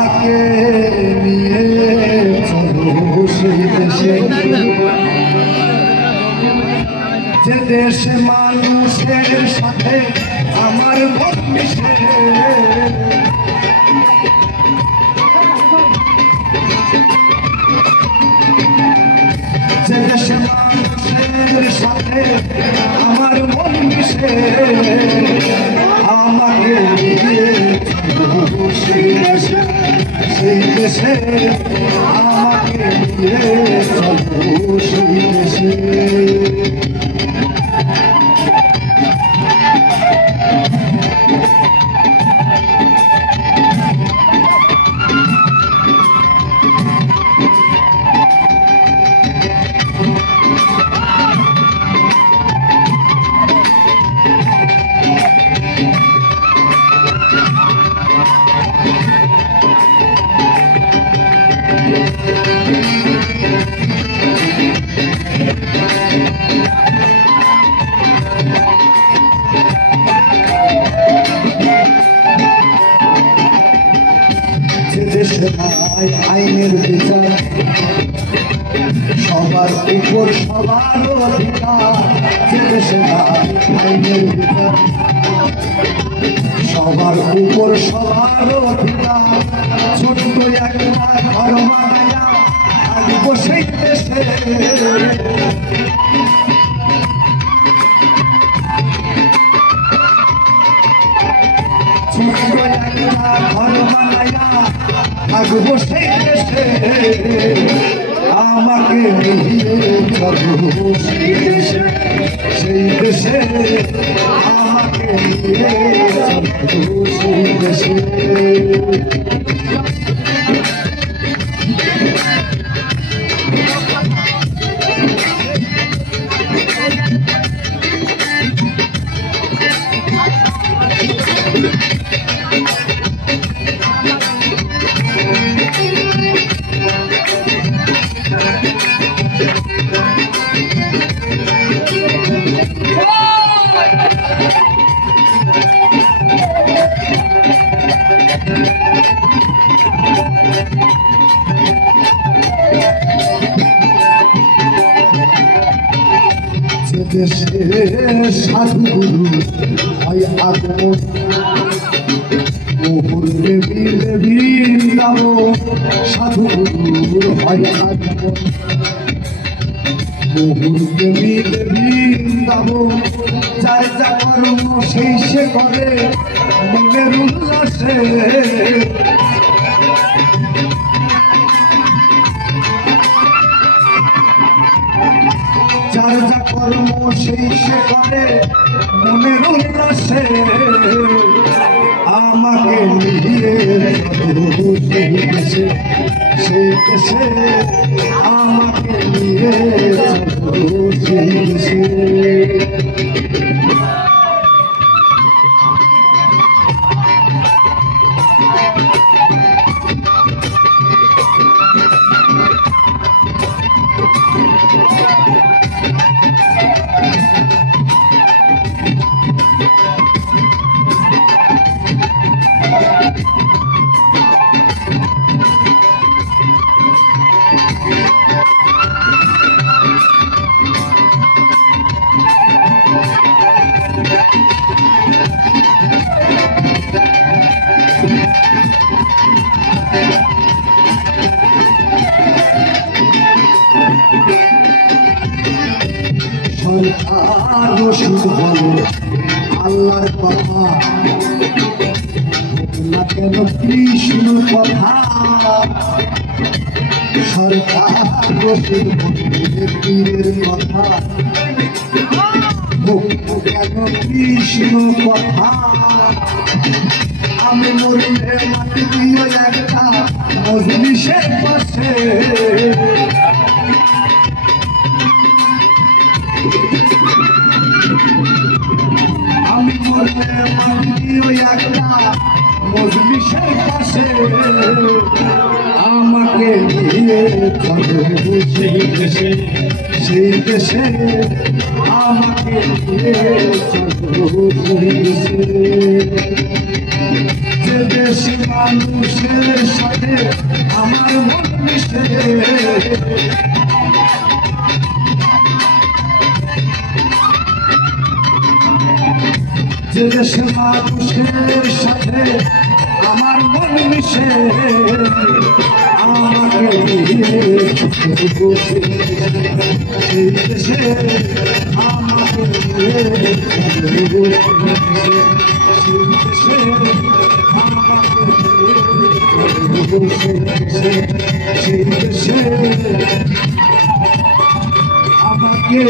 আমাকে নিয়ে চলো সেই দেশে, যে দেশে মানুষের সাথে আমার মন মিশে, যে দেশে মানুষের সাথে আমার মন মিশে, আমাকে নিয়ে চলো সেই দেশে, সেই দেশে আমাকে নিয়ে চলো সেই দেশে। আইনের বিচার সবার উপর সবার অধিকার, যে দেশে আইনের বিচার সবার উপর সবার অধিকার, ছোট্ট একটা ঘর বানায়া থাকবো সেই দেশে, ছোট্ট একটা ঘর বানায়া থাকবো সেই দেশে, আমাকে নিয়ে চলো সেই দেশে, সেই দেশে আমাকে নিয়ে চলো সেই দেশে। দেশে সাধুগুরু হয় আগমন, মুহূর্তে মিলে বৃন্দাবন, সাধুগুরুর হয় আগমন, মুহূর্তে মিলে বৃন্দাবন, যার যা কর্ম সেই সে করে মনের উল্লাসে, যার যা কর্ম সেই সে করে মনের উল্লাসে, আমাকে নিয়ে চলো সেই দেশে, সেই দেশে আমাকে নিয়ে চলো সেই দেশে। আর রশিদ বলে আল্লাহর কথা, না কেন কৃষ্ণ কথা, সরকার রশিদ বলে পীরের কথা, কেন কৃষ্ণ কথা, আমি মরলে মাটি দিয়ে একটা মজলিসের পাশে, আমি মরলে মাটি দিয়ে একটা মজলিসের পাশে, আমাকে নিয়ে চলো সেই দেশে, সেই দেশে আমাকে নিয়ে চলো সেই দেশে। যে দেশে মানুষের সাথে আমার মন মিশে যে দেশে মানুষের সাথে আমার মন মিশে আমাকে সেই দেশে আমাকে সেই দেশে আমাকে